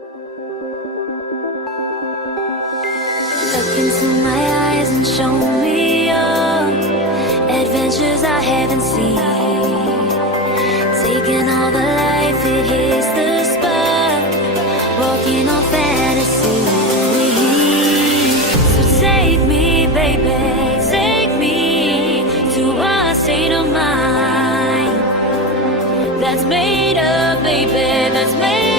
Look into my eyes and show me your adventures I haven't seen. Taking all the life, it hits the spot. Walking on fantasy. So take me, baby, take me to a state of mind that's made up, baby, that's made